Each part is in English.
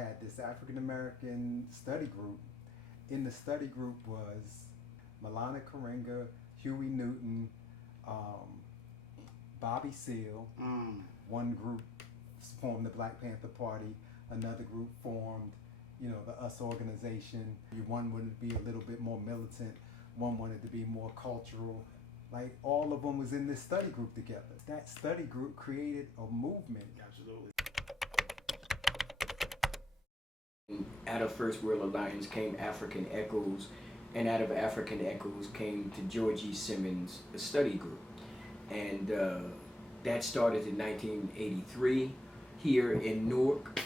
had this African American study group. In the study group was Milana Karenga, Huey Newton, um, Bobby Seale. One group formed the Black Panther Party. Another group formed, the US organization. One wanted to be a little bit more militant. One wanted to be more cultural. Like, all of them was in this study group together. That study group created a movement. Absolutely. Out of First World Alliance came African Echoes, and out of African Echoes came to George E. Simmons, a study group. And that started in 1983 here in Newark,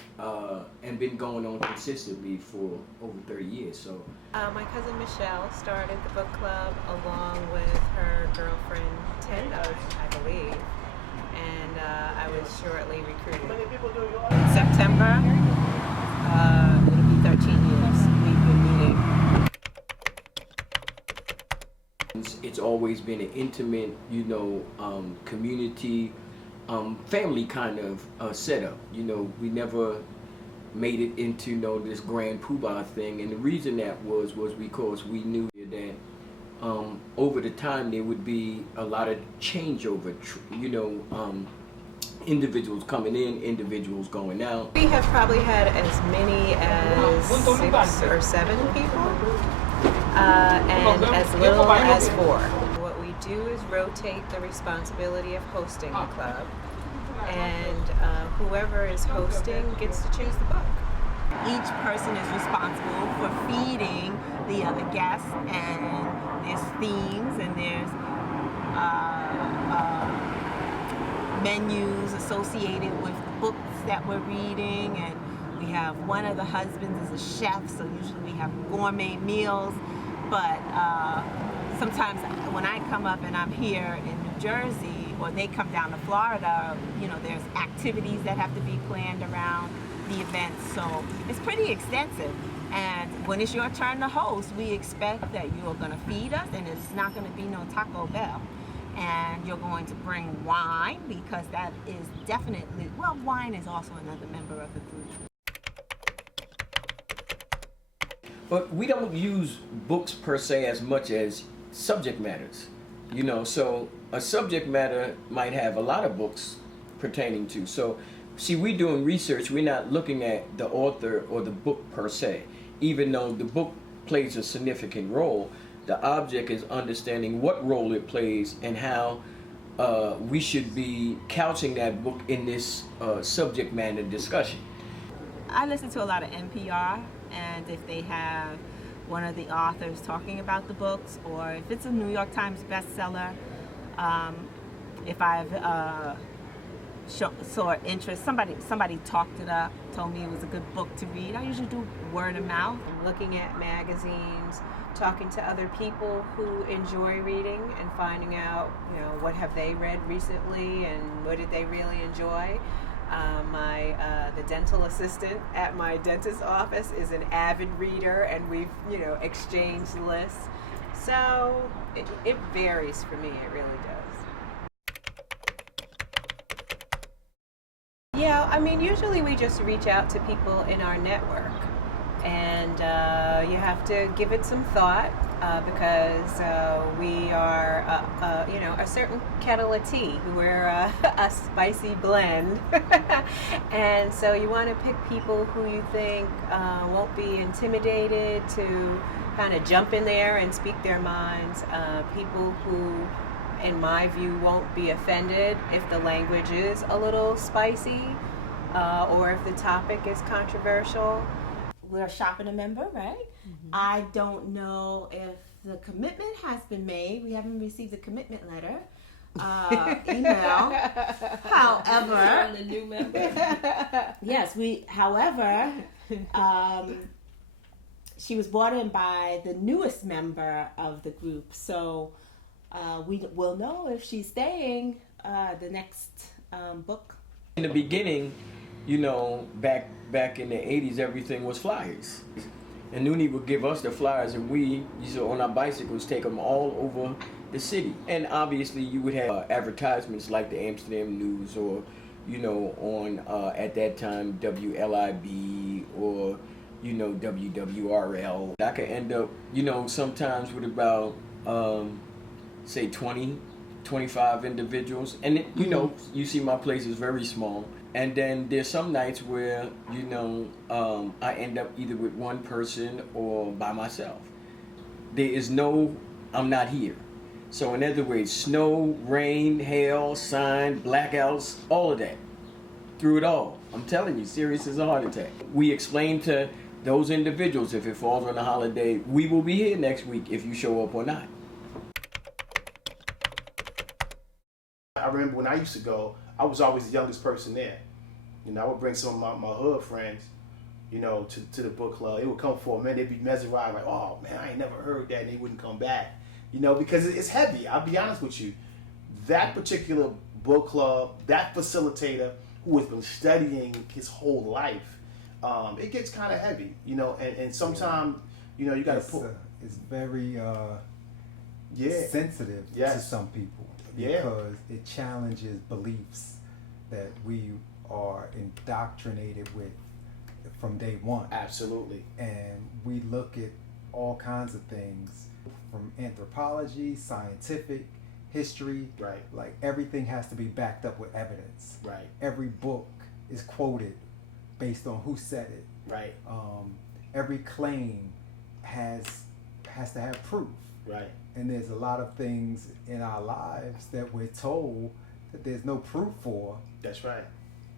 and been going on consistently for over 30 years. So, my cousin Michelle started the book club along with her girlfriend Tenda, I believe, and I was shortly recruited. In September, it'll be 13 years we've been meeting. It's always been an intimate, community, family kind of setup. We never made it into this grand poobah thing, and the reason that was because we knew that over the time there would be a lot of changeover. Individuals coming in, individuals going out. We have probably had as many as 6 or 7 people, and as little as 4. What we do is rotate the responsibility of hosting the club, and whoever is hosting gets to choose the book. Each person is responsible for feeding the other guests, and there's themes and there's menus associated with books that we're reading, and we have one of the husbands is a chef, so usually we have gourmet meals. But sometimes when I come up and I'm here in New Jersey, or they come down to Florida, there's activities that have to be planned around the event, so it's pretty extensive. And when it's your turn to host, we expect that you are going to feed us, and it's not going to be no Taco Bell. And you're going to bring wine, because that is definitely, wine is also another member of the group. But we don't use books per se as much as subject matters. So a subject matter might have a lot of books pertaining to. So, see, we're doing research, we're not looking at the author or the book per se. Even though the book plays a significant role, the object is understanding what role it plays and how we should be couching that book in this subject matter discussion. I listen to a lot of NPR, and if they have one of the authors talking about the books, or if it's a New York Times bestseller, if I've saw interest, somebody talked it up, told me it was a good book to read, I usually do word of mouth. Looking at magazines, talking to other people who enjoy reading, and finding out, what have they read recently and what did they really enjoy. The dental assistant at my dentist's office is an avid reader, and we've, exchanged lists. So it varies for me, it really does. Yeah, usually we just reach out to people in our network, and you have to give it some thought, because we are, a certain kettle of tea. We're a spicy blend, and so you want to pick people who you think won't be intimidated to kind of jump in there and speak their minds, people who, in my view, won't be offended if the language is a little spicy, or if the topic is controversial. We're shopping a member, right? Mm-hmm. I don't know if the commitment has been made. We haven't received a commitment letter, email. However, I'm the new member. Yes, however, she was brought in by the newest member of the group, so we will know if she's staying the next book. In the beginning, back in the 80s, everything was flyers. And Noonie would give us the flyers, and we used to, on our bicycles, take them all over the city. And obviously, you would have advertisements like the Amsterdam News, or, on, at that time, WLIB, or, WWRL. I could end up, sometimes with about, say 20, 25 individuals. And, you see my place is very small. And then there's some nights where, I end up either with one person or by myself. There is no, I'm not here. So in other words, snow, rain, hail, sign, blackouts, all of that. Through it all. I'm telling you, serious as a heart attack. We explain to those individuals, if it falls on a holiday, we will be here next week if you show up or not. I remember when I used to go, I was always the youngest person there. I would bring some of my hood friends, to the book club. It would come for a minute, they'd be mesmerized, like, oh man, I ain't never heard that, and they wouldn't come back. Because it's heavy. I'll be honest with you. That particular book club, that facilitator who has been studying his whole life, it gets kind of heavy, and sometimes, you got to put. It's very sensitive to some people because it challenges beliefs that we are indoctrinated with from day one. Absolutely. And we look at all kinds of things from anthropology, scientific, history. Right. Like everything has to be backed up with evidence. Right. Every book is quoted based on who said it. Right. Every claim has to have proof. Right. And there's a lot of things in our lives that we're told that there's no proof for. That's right.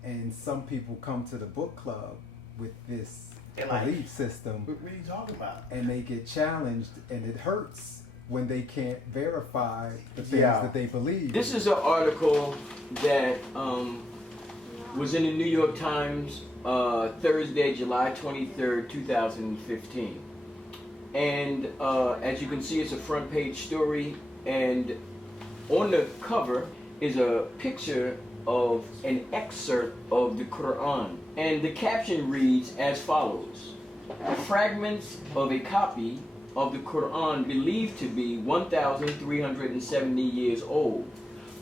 And some people come to the book club with this like, belief system. What are you talking about? And they get challenged, and it hurts when they can't verify the things that they believe. This is an article that was in the New York Times Thursday, July 23rd, 2015. And as you can see, it's a front page story, and on the cover is a picture of an excerpt of the Quran. And the caption reads as follows: fragments of a copy of the Quran believed to be 1,370 years old,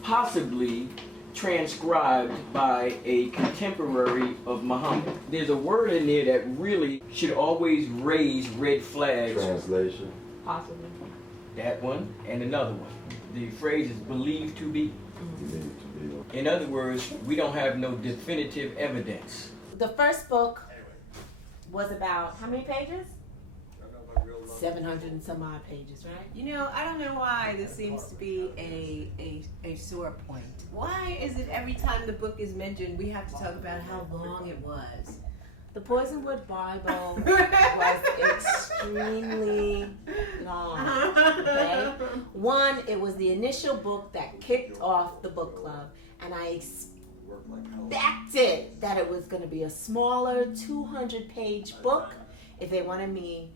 possibly transcribed by a contemporary of Muhammad. There's a word in there that really should always raise red flags. Translation. Possibly. That one and another one. The phrase is believed to be. In other words, we don't have no definitive evidence. The first book was about how many pages? 700 and some odd pages, right? I don't know why this seems to be a sore point. Why is it every time the book is mentioned, we have to talk about how long it was? The Poisonwood Bible was extremely long. Okay? One, it was the initial book that kicked off the book club, and I expected that it was going to be a smaller 200-page book if they wanted me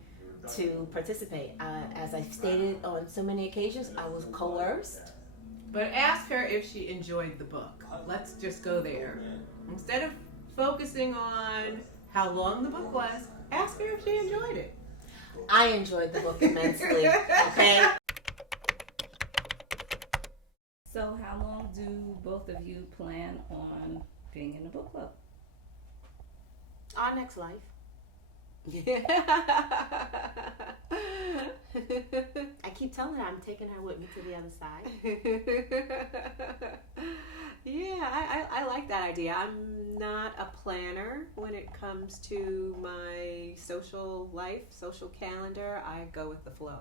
to participate. As I've stated on so many occasions, I was coerced. But ask her if she enjoyed the book. Let's just go there. Instead of focusing on how long the book was, ask her if she enjoyed it. I enjoyed the book immensely, okay? So how long do both of you plan on being in the book club? Our next life. I keep telling her I'm taking her with me to the other side. Yeah, I like that idea. I'm not a planner when it comes to my social life, social calendar. I go with the flow.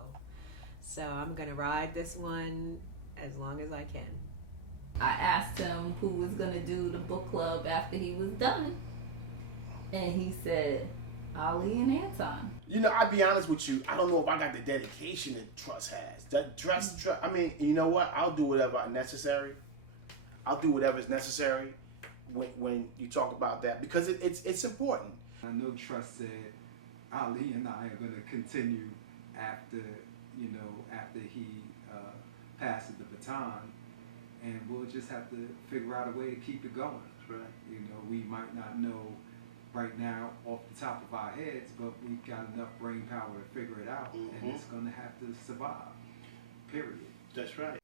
So I'm going to ride this one as long as I can. I asked him who was going to do the book club after he was done. And he said, Ali and Anton. I'll be honest with you. I don't know if I got the dedication that Trust has. I mean, you know what? I'll do whatever necessary. I'll do whatever is necessary when you talk about that because it's important. I know Trust said Ali and I are going to continue after he passes the baton, and we'll just have to figure out a way to keep it going. That's right. We might not know right now off the top of our heads, but we've got enough brain power to figure it out, and it's going to have to survive. Period. That's right.